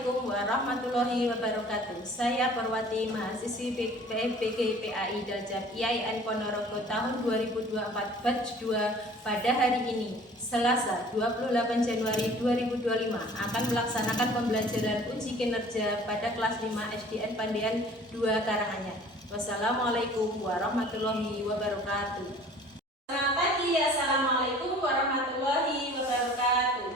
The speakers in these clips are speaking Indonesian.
Assalamualaikum warahmatullahi wabarakatuh. Saya Perwati, mahasiswi PFPG PAI Daljab IAIN Ponorogo tahun 2024 batch 2 pada hari ini, Selasa 28 Januari 2025 akan melaksanakan pembelajaran uji kinerja pada kelas 5 SDN Pandian 2 Karanganyar. Wassalamualaikum warahmatullahi wabarakatuh. Selamat pagi, Assalamualaikum warahmatullahi wabarakatuh.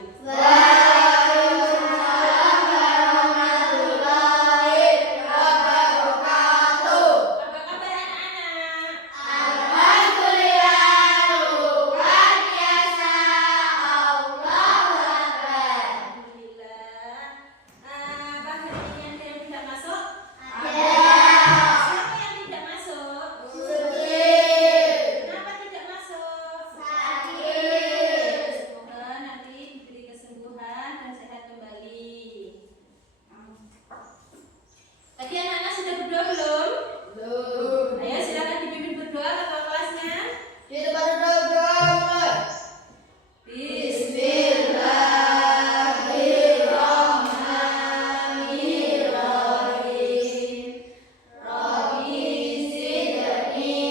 Tadi anak-anak sudah berdoa belum? Belum. Ayo silakan dipimpin berdoa ketua kelasnya. Kita pada doa mulai. Bismillahirrahmanirrahim. Rabbi zidni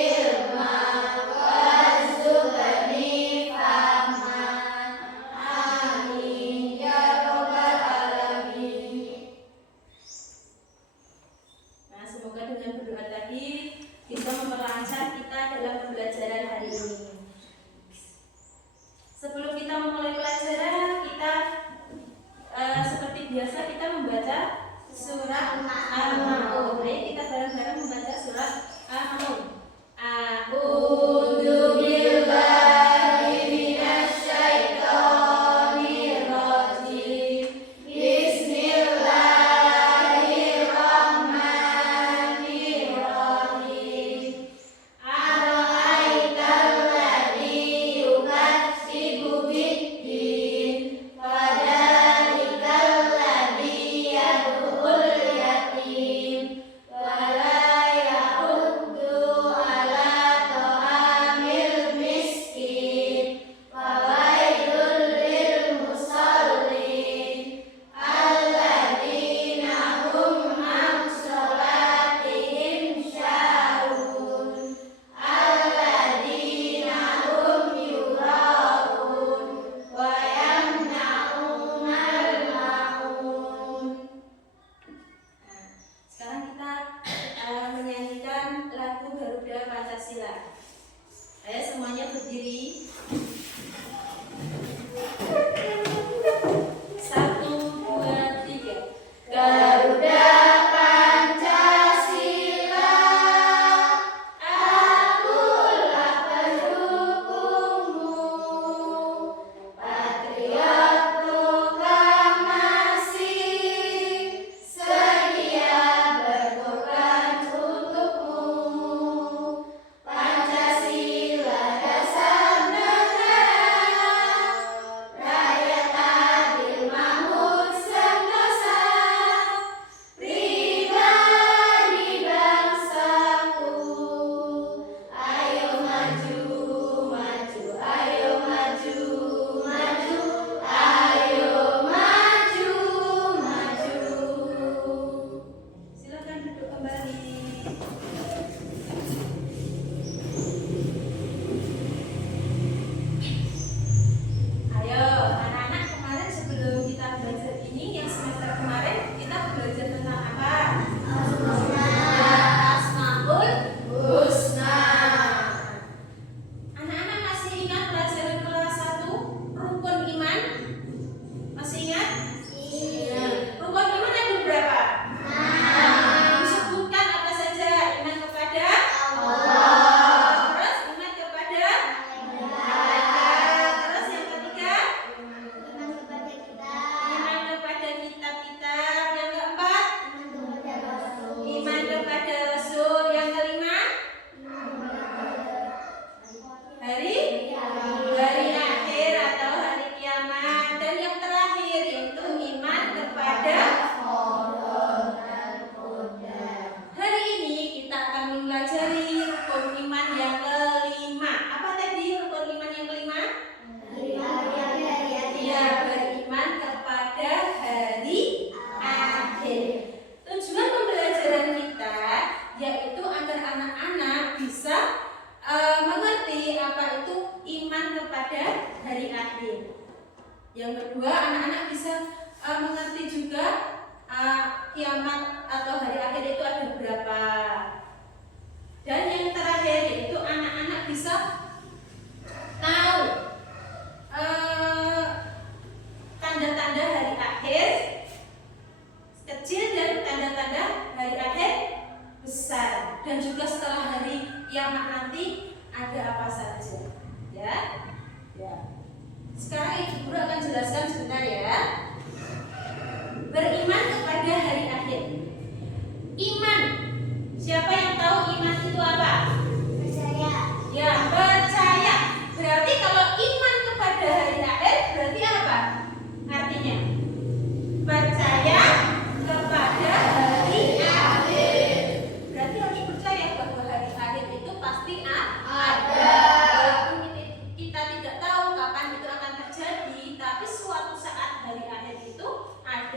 ilman warzuqni fahman. Amin ya rabbal alamin. Nah, semoga dengan berdoa tadi bisa memperlancar kita dalam pembelajaran hari ini. Sebelum kita memulai pelajaran, kita seperti biasa kita membaca surat Al-Ma'un. Ayo kita bareng-bareng membaca surat Al-Ma'un. A'udzu billahi minasyaitonir rajim. Bismillahirrahmanirrahim. Ara'aital ladzi yukadzibu biddin, fadzalikal ladzi yad'ul yatim wa la yahuddu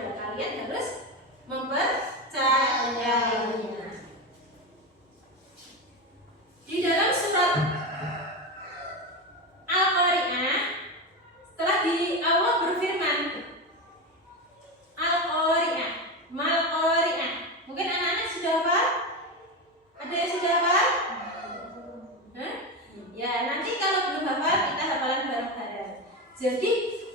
ada. Kalian harus mempercayainya. Di dalam surat Al-Qari'ah, setelah Allah berfirman, Al-Qari'ah, Mal-Qari'ah. Mungkin anak-anak sudah hafal? Ada yang sudah hafal? Ya, nanti kalau belum hafal kita hafalan bareng-bareng. Jadi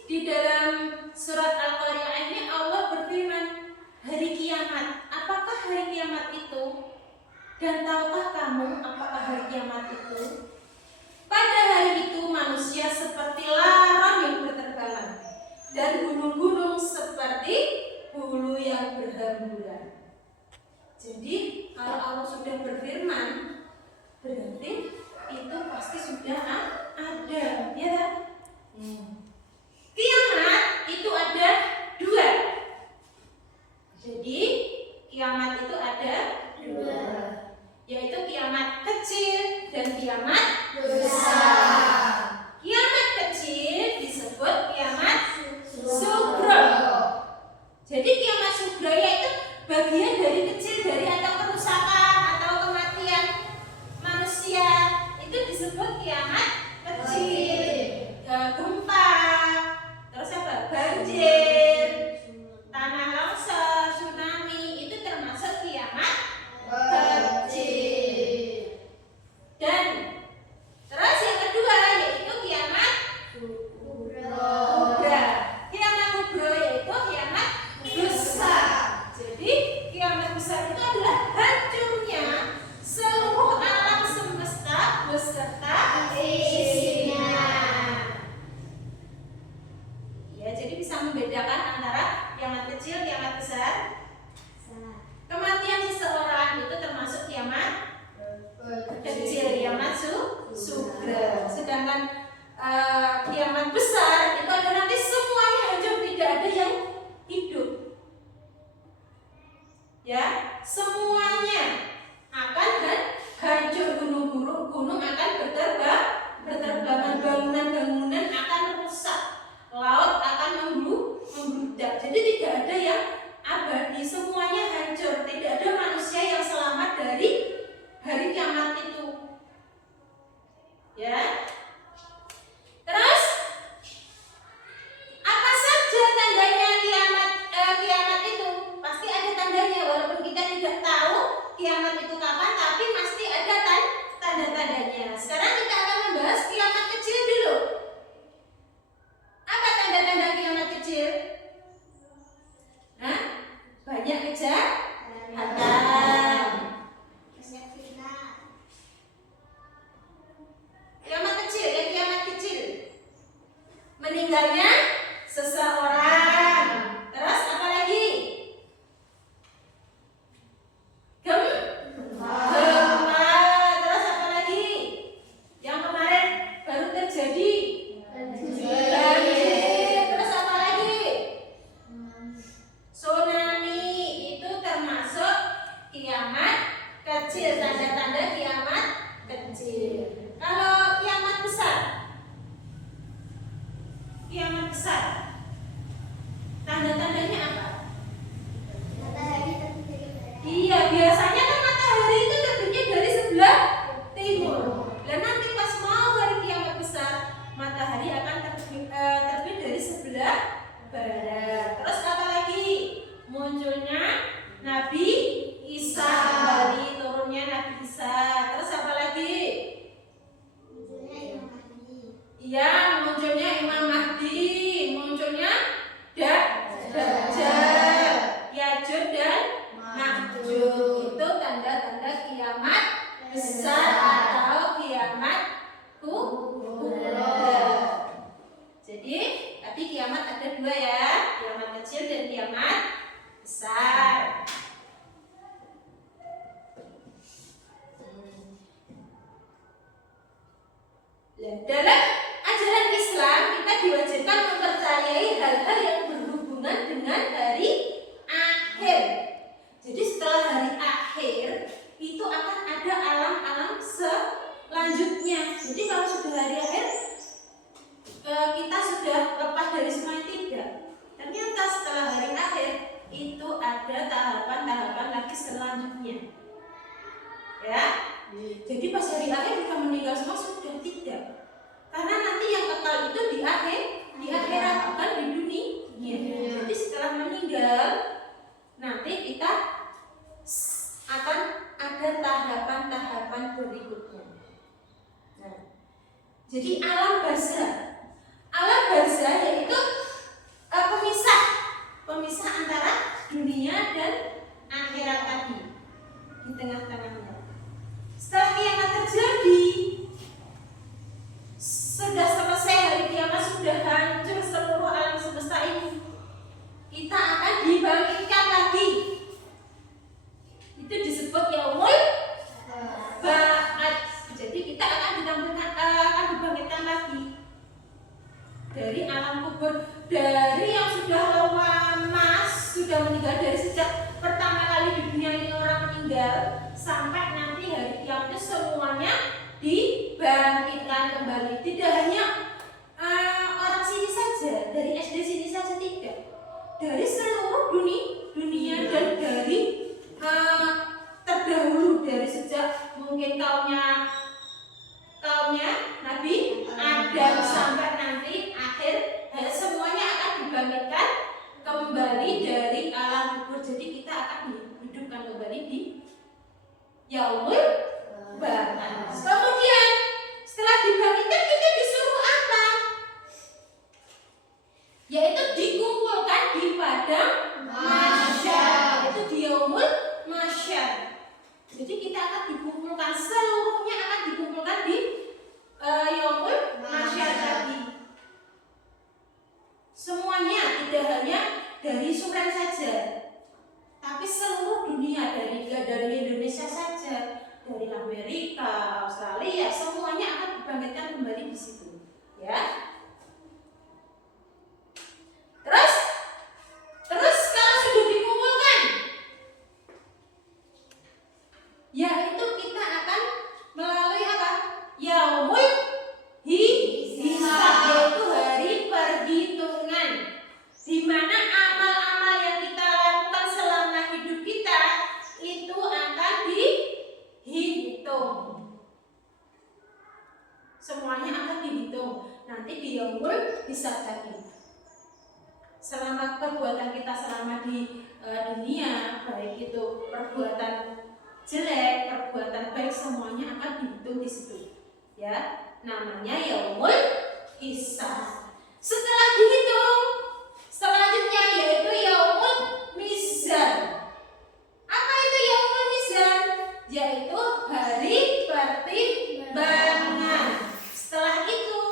di dalam surat Al-Qari'ah ini Allah berfirman, hari kiamat. Apakah hari kiamat itu? Dan tahukah kamu apakah hari kiamat itu? Pada hari itu manusia seperti larang yang berterbangan, dan gunung-gunung seperti bulu yang berhamburan. Jadi kalau Allah sudah berfirman, berarti itu pasti sudah ada, ya kan? Kiamat itu ada dua. Jadi kiamat itu ada dua, yaitu kiamat kecil dan kiamat besar. Kiamat kecil disebut kiamat sugro. Jadi kiamat sugro yaitu bagian dari kecil dari atau kerusakan atau kematian manusia, itu disebut kiamat kecil. Gempa, terus apa? Banjir, tanah longsor, tsunami, itu termasuk kiamat kecil. Dan terus yang kedua yaitu kiamat kubra. Kiamat kubra yaitu kiamat besar. Jadi kiamat besar itu adalah hancurnya seluruh alam semesta beserta isinya. Ya, jadi bisa membedakan antara kiamat kecil, kiamat besar. Kematian seseorang itu termasuk kiamat kecil, kiamat sugro. Sedangkan kiamat besar itu ada nanti semuanya hancur, tidak ada yang hidup. Ya, semuanya akan hancur, gunung akan berterbangan, bangunan akan rusak, laut akan membludak. Jadi tidak ada yang abadi, semuanya hancur. Tidak ada manusia yang selamat dari hari kiamat itu. Ya. Terus apa saja tandanya kiamat itu? Pasti ada tandanya, walaupun kita tidak tahu kiamat itu kapan, tapi pasti ada tanda-tandanya. Sekarang kita akan membahas kiamat kecil dulu. Apa tanda-tanda kiamat kecil? Banyak kejahatan. Kiamat kecil, kiamat kecil. Meninggalnya seseorang. Terus apa lagi? Gempa. Terus apa lagi? Yang kemarin baru terjadi. Banjir. Terus apa lagi? Tsunami. Itu termasuk kiamat kecil. Tanda-tanda kiamat kecil. Kalau kiamat besar, tanda-tandanya apa? Iya, biasanya kan matahari itu terbitnya dari sebelah timur. Dan nanti pas mau hari kiamat besar, matahari akan terbit dari sebelah barat. Terus apa lagi? Munculnya Nabi Isa kembali, turunnya Nabi Isa. Terus apa lagi? Iya, munculnya Imam Mahdi, munculnya Dajjal, Ya'juj dan Ma'juj. Itu tanda-tanda kiamat besar atau kiamat kubra. Jadi, tadi kiamat ada dua ya, kiamat kecil dan kiamat besar. Dalam ajaran Islam kita diwajibkan mempercayai hal-hal yang berhubungan dengan hari akhir. Jadi setelah hari akhir itu akan ada alam-alam selanjutnya. Jadi kalau sudah hari akhir kita sudah lepas dari semuanya, tidak. Ternyata setelah hari akhir kakinya. Ya, jadi pas hari akhir kita meninggal semua sudah tidak. Karena nanti yang kekal itu di akhirat bukan di dunia. Jadi setelah meninggal nanti kita akan ada tahapan-tahapan berikutnya. Nah, jadi alam barzah yaitu pemisah antara dunia dan akhirat tadi di tengah-tengahnya. Setelah kiamat terjadi, sudah selesai hari kiamat, sudah hancur seluruh alam semesta ini, kita akan dibangkitkan lagi. Itu disebut yaumul ba'ats. Jadi kita akan dibangkitkan lagi dari alam kubur, dari yang sudah lama sudah meninggal, dari sejak pertama kali di dunia ini orang meninggal sampai nanti hari kiamat semuanya dibangkitkan kembali. Tidak hanya orang sini saja, dari SD sini saja, tidak, dari seluruh dunia dan dari terdahulu, dari sejak mungkin kaumnya Nabi Adam sampai nanti akhir, semuanya akan dibangkitkan kembali dari alam kubur. Jadi kita akan dihidupkan kembali di yaumul ba'ats. Kemudian setelah dibangkitkan kita disuruh apa? Yaitu dikumpulkan di padang mahsyar. Itu di yaumul mahsyar. Jadi kita akan dikumpulkan, seluruhnya akan dikumpulkan di yaumul mahsyar tadi. Semuanya, tidak hanya dari Suren saja, tapi seluruh dunia, dari Indonesia saja, dari Amerika, Australia, semuanya akan dibangkitkan kembali di situ, ya. Terus kalau sudah dikumpulkan, yaitu kita akan melalui apa? Yaumul hisab, yaitu hari perhitungan, di mana amal-amal yang kita lakukan selama hidup kita itu akan dihitung. Semuanya akan dihitung nanti di yaumul hisab tadi. Selama perbuatan kita selama di dunia, baik itu perbuatan jelek, perbuatan baik, semuanya akan dihitung di situ. Ya, namanya yaumul hisab. Setelah dihitung, selanjutnya yaitu yaumul mizan. Apa itu yaumul mizan? Yaitu hari pertimbangan. Setelah itu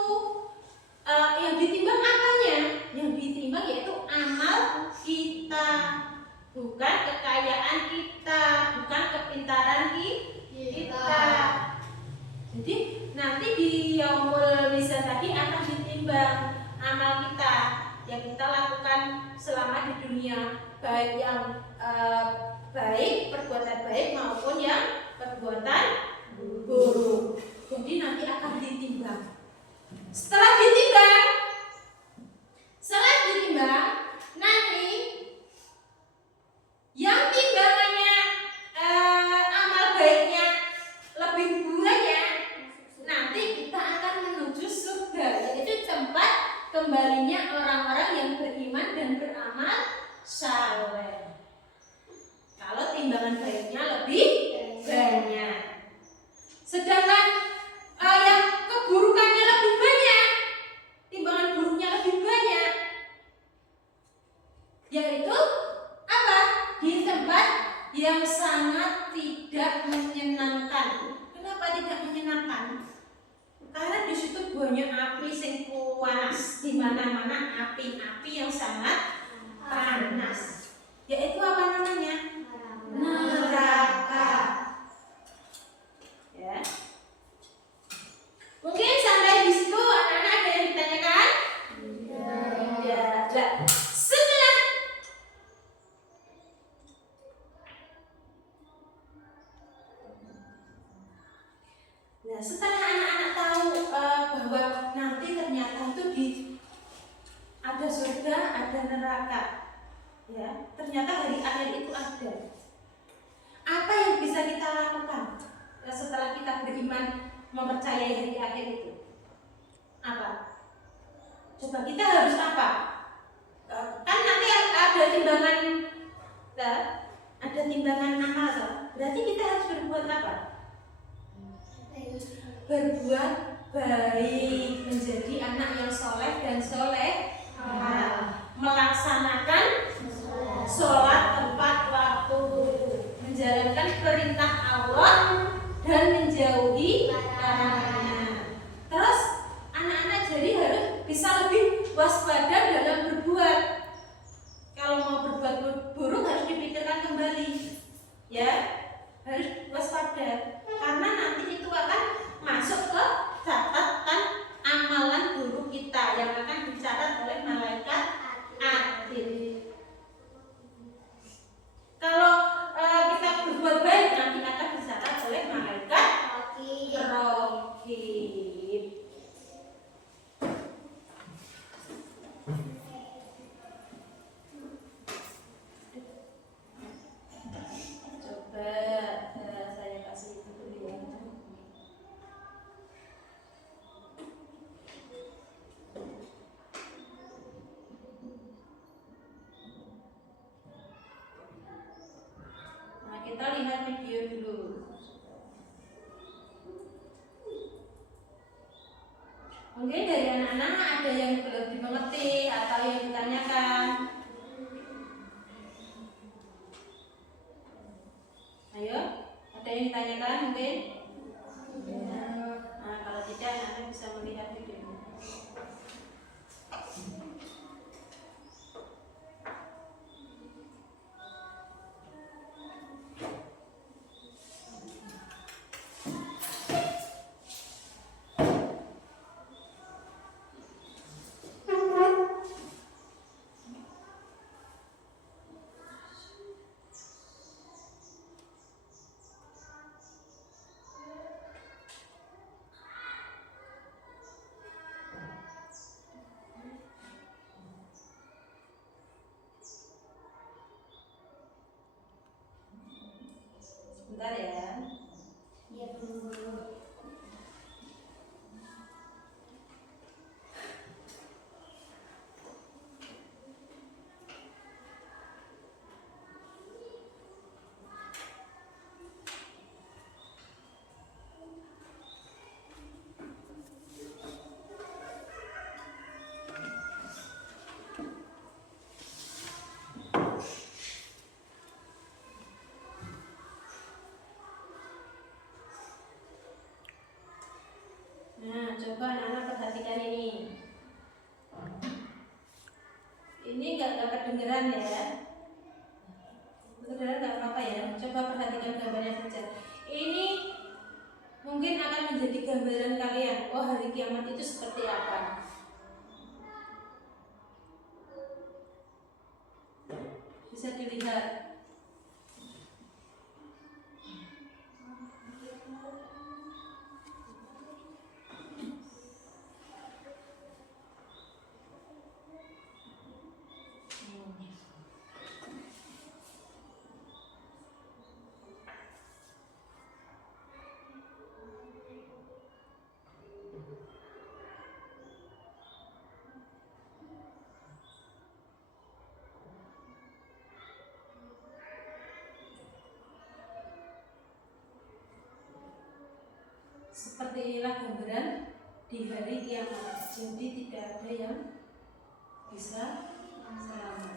yang ditimbang apanya? Yang ditimbang yaitu amal kita, bukan kekayaan kita, bukan kepintaran kita. Jadi nanti di yaumul mizan tadi akan ditimbang amal kita yang kita lakukan selama di dunia, baik yang baik, perbuatan baik maupun yang perbuatan buruk. Jadi nanti akan ditimbang. Setelah ditimbang nanti yang timbangannya amal baiknya lebih banyak, nanti kita akan menuju surga, yaitu tempat kembalinya orang-orang yang beriman dan beramal saleh. Kalau timbangan baiknya lebih banyak, sedangkan yang keburukannya lebih banyak, timbangan buruknya lebih banyak, yaitu apa? Di tempat yang sangat tidak menyenangkan. Kenapa tidak menyenangkan? Karena di situ banyak api sing panas, di mana-mana api yang sangat panas. Yaitu apa namanya? Neraka. Ya. Mungkin sampai di situ anak-anak ada yang ditanyakan? Tidak. Setelah anak-anak tahu bahwa nanti ternyata itu ada surga, ada neraka, ya, ternyata hari akhir itu ada. Apa yang bisa kita lakukan setelah kita beriman mempercayai hari akhir itu? Apa? Coba kita harus apa? Kan nanti ada timbangan, ada timbangan amal toh. Berarti kita harus berbuat apa? Berbuat baik, menjadi anak yang soleh dan melaksanakan sholat tepat waktu, menjalankan perintah Allah dan menjauhi larangan. Terus anak-anak jadi harus bisa lebih waspada dalam berbuat. Kalau mau berbuat buruk harus dipikirkan kembali, ya, harus waspada karena nanti itu akan masuk ke catatan amalan buruk kita yang akan dicatat oleh malaikat adil. Kalau kita berbuat baik nanti akan dicatat oleh malaikat raqib. Coba saya kasih itu dulu ya. Nah, kita lihat video dulu. Mungkin dari anak-anak ada yang belum dimengerti atau yang ditanyakan. Ayo, ada yang ditanyakan mungkin? Nah, kalau tidak nanti bisa melihat videonya. Sebentar ya. Ya dulu. Nah, coba anak-anak perhatikan ini. Ini nggak kedengeran ya. Kedengeran nggak apa-apa ya. Coba perhatikan gambarnya saja. Ini mungkin akan menjadi gambaran kalian. Oh, hari kiamat itu seperti apa? Bisa dilihat. Seperti inilah gambaran di hari kiamat. Jadi tidak ada yang bisa selamat.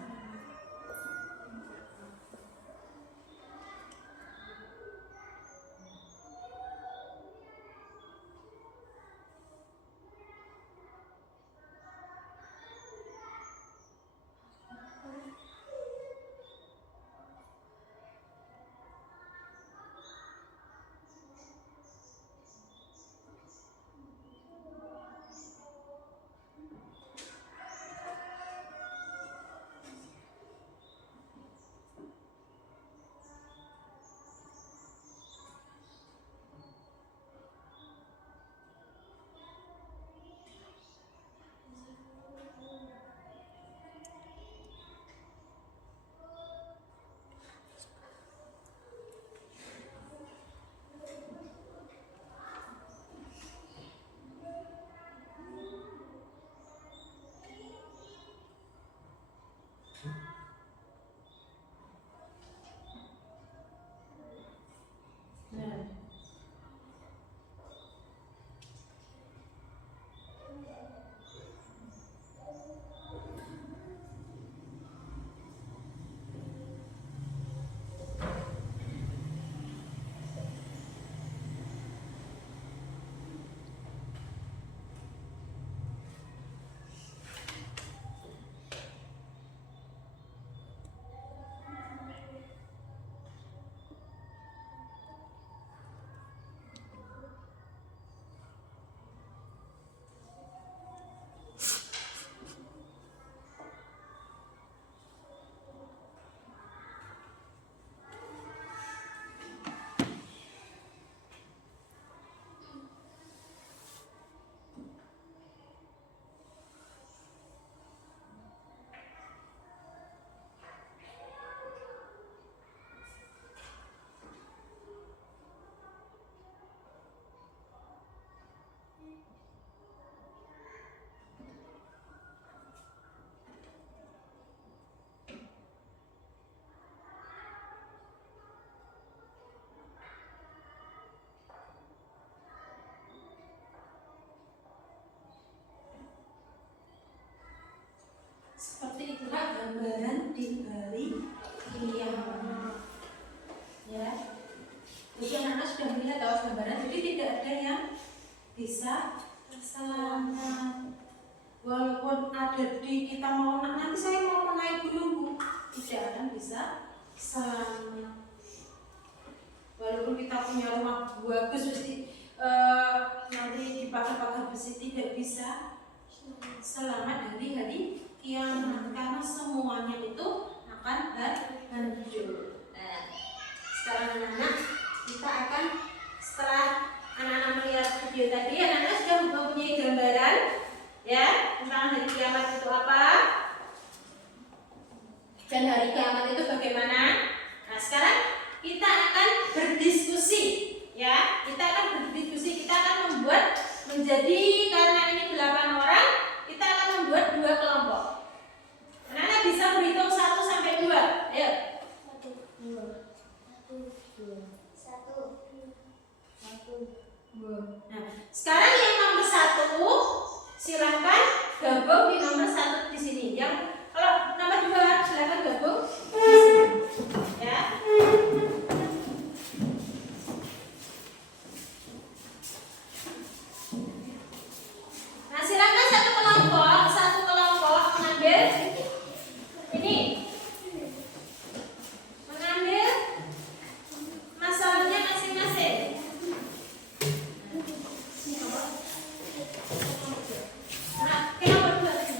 gambaran di hari kiamat. Ya, jadi anak-anak sudah melihat awas gambaran, jadi tidak ada yang bisa selamat. Walaupun ada di kita mau nanti saya mau naik gunung Bu, tidak akan bisa selamat. Walaupun kita punya rumah bagus mesti nanti dipakai besi tidak bisa selamat dari hari kiamat karena semuanya itu akan hancur. Sekarang anak-anak kita akan setelah anak-anak melihat video tadi, anak-anak sudah mempunyai gambaran ya tentang hari kiamat itu apa dan hari kiamat itu bagaimana. Nah sekarang kita akan berdiskusi ya, kita akan berdiskusi, kita akan membuat menjadi, karena ini 8 orang, kita akan membuat 2 kelompok. Anak-anak bisa berhitung 1 sampai 2. Ayo. 1, 2, 1, 2, 1, 2. Nah, sekarang yang nomor 1 silahkan gabung di nomor 1 di sini. Yang kalau nomor 2 silahkan gabung di sini. Ya. Nah, silakan satu kelompok mengambil ini. Mengambil masalahnya masing-masing. Nah, kelompok 2.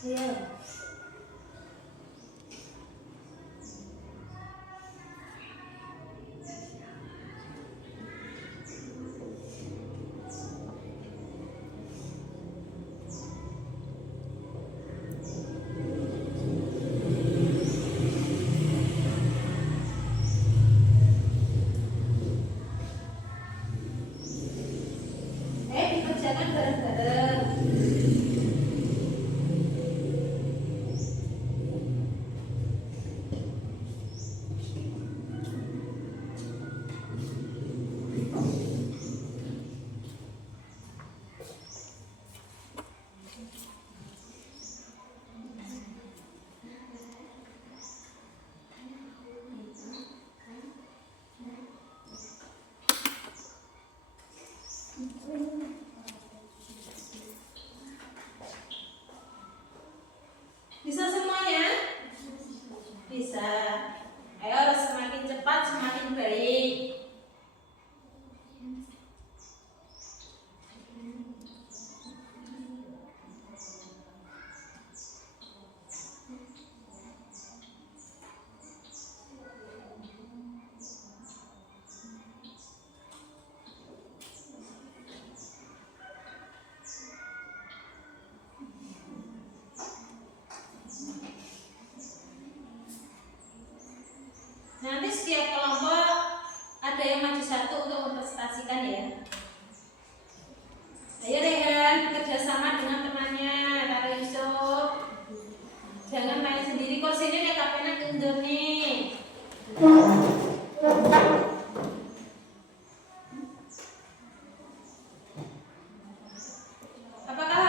Iya. Dikerjakan bareng-bareng. Bisa semuanya? Bisa. Ayo, semakin cepat semakin baik. Nanti setiap kelompok ada yang maju satu untuk mempresentasikan ya. Ayo Rehan, kerjasama dengan temannya Kak Yusuf. Jangan main sendiri, kok sini nek kapena kendur nih. Apakah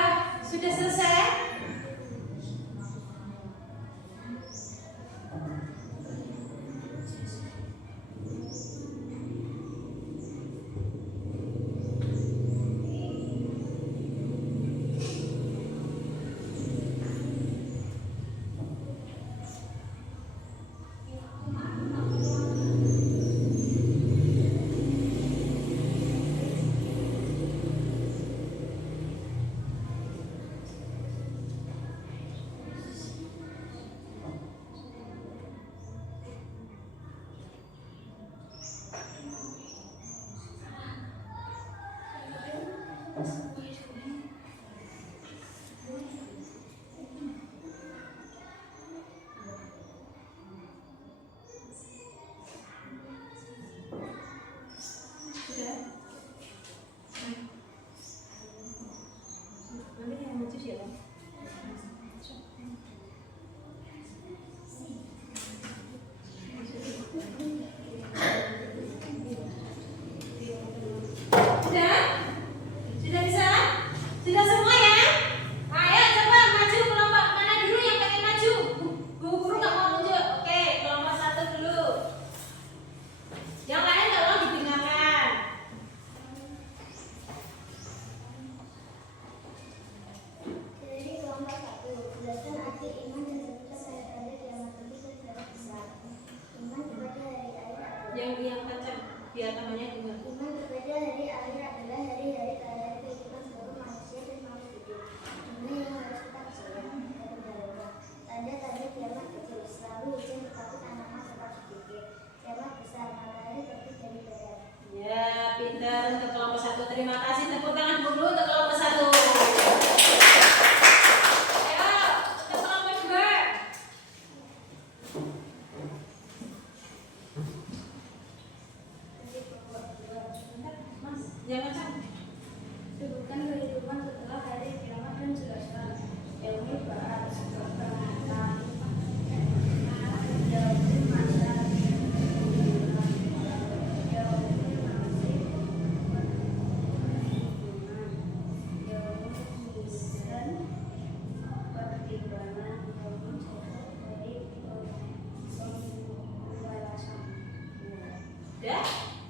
yang kencang biar namanya dengar. Iman kepada hari akhir adalah hari-hari terakhir kehidupan seluruh manusia dan makhluk hidup. Ini yang harus kita percaya dan menjalankan. Tanda-tanda kiamat kecil, selalu hujan tetapi tanaman tetap sedikit. Kiamat besar, matahari terbit dari barat. Ya, pintar untuk kelompok 1. Terima kasih. Tepuk tangan dulu untuk kelompok 1. Ayo, untuk kelompok 2. Mas, jangan macam. Sebutkan kehidupan setelah hari kiamat dan jelaskan. Ilmu barat, perangkat, jauhin masa, jauhin nasib, jauhin lisan, pertimbangan, jauhin sosok dari pembalasan.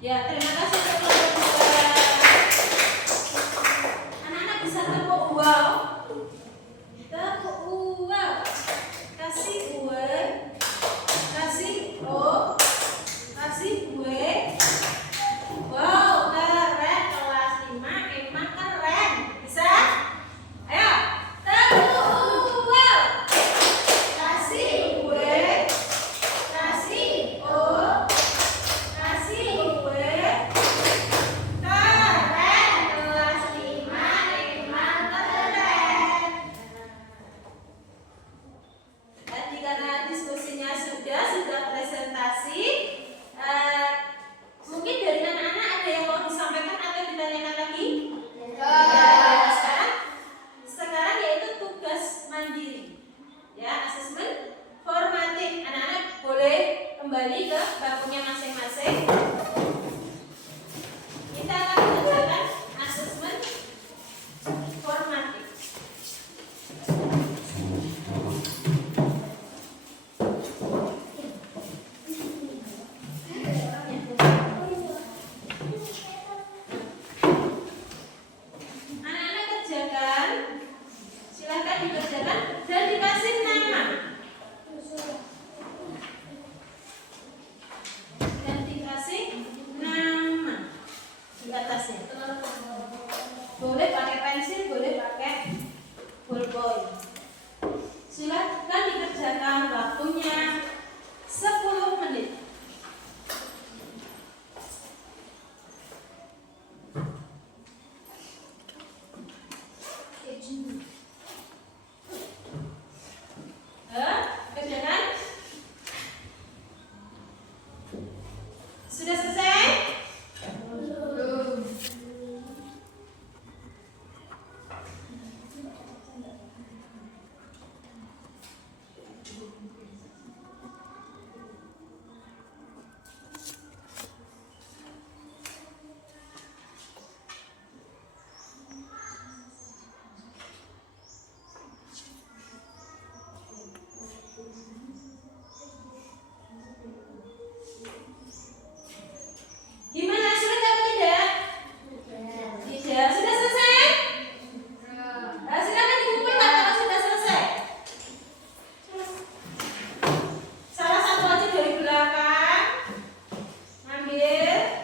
Ya, terima kasih untuk kelompok 2. Anak-anak bisa tepuk wow. Tepuk wow. Kasih gue. Kasih o. Kasih gue. Wow, keren. Kelas 5 emang keren. Bisa? Ayo. Tepuk wow. Kasih gue. Kasih o. Kasih gue. Keren. Kelas 5 emang keren. Tadi karena diskusinya sudah presentasi, mungkin dari anak-anak ada yang mau disampaikan atau ditanyakan lagi? Ya, sekarang yaitu tugas mandiri, ya, asesmen formatif. Anak-anak boleh kembali ke bangkunya masing-masing. Kita akan mengerjakan asesmen formatif. Anak-anak kerjakan, silahkan dikerjakan dan dikasih nama. Dan dikasih nama di atasnya. Boleh pakai pensil, boleh pakai ballpoint. Silahkan dikerjakan, waktunya 10 menit. Kerjakan? Sudah selesai? Gimana, sulit atau tidak? Tidak. Sudah selesai? Silakan dikumpulkan kalau sudah selesai. Salah satu aja dari belakang. Ambil.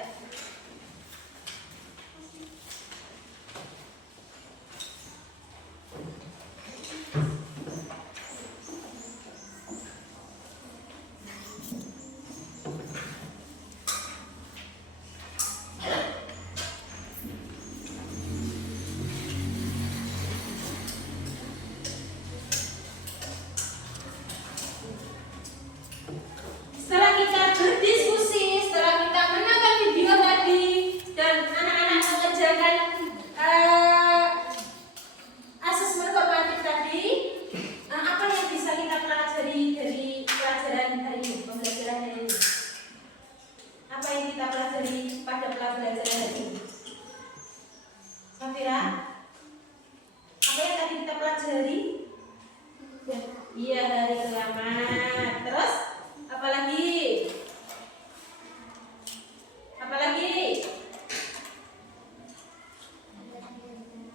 Setelah kita berdiskusi, setelah kita menonton video tadi dan anak-anak mengerjakan asesmen formatif tadi, apa yang bisa kita pelajari dari pelajaran hari ini, pembelajaran hari ini? Apa yang kita pelajari pada pelajaran hari ini? Safira, apa yang tadi kita pelajari? Iya, hari kiamat. Terus apalagi? Apalagi?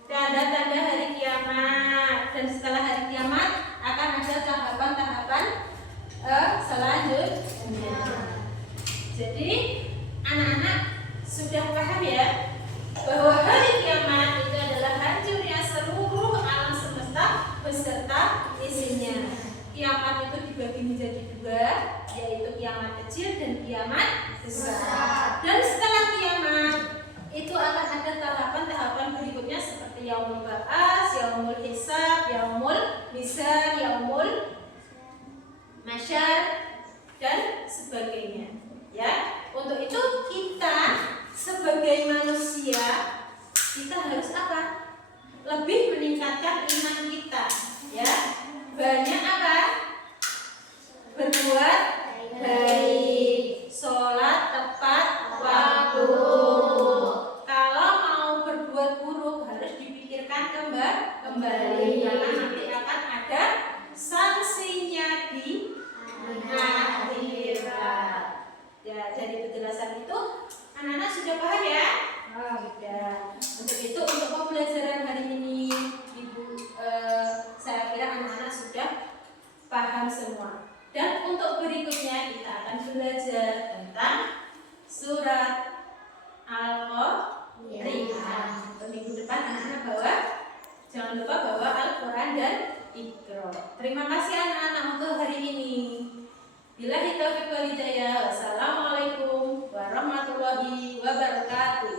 Tanda-tanda hari kiamat. Dan setelah hari kiamat akan ada tahapan-tahapan selanjutnya. Jadi kiamat kecil dan kiamat besar. Dan setelah kiamat itu akan ada tahapan-tahapan berikutnya seperti yaumul ba'ats, yaumul hisab, yaumul mizan, yaumul masyar dan sebagainya. Ya, untuk itu kita sebagai manusia kita harus apa? Lebih meningkatkan iman kita, ya. Banyak apa? Berbuat baik, sholat tepat waktu. Kalau mau berbuat buruk harus dipikirkan kembali karena nanti akan ada sanksinya di akhirat. Ya, dari penjelasan itu anak-anak sudah paham ya? Sudah. Untuk itu untuk pembelajaran hari ini Ibu saya kira anak-anak sudah paham semua. Dan untuk berikutnya kita akan belajar tentang surat Al-Qari'ah. Minggu depan anak-anak jangan lupa bawa Al-Quran dan Iqra. Terima kasih anak-anak untuk hari ini. Billahi taufiq wal hidayah. Wassalamualaikum warahmatullahi wabarakatuh.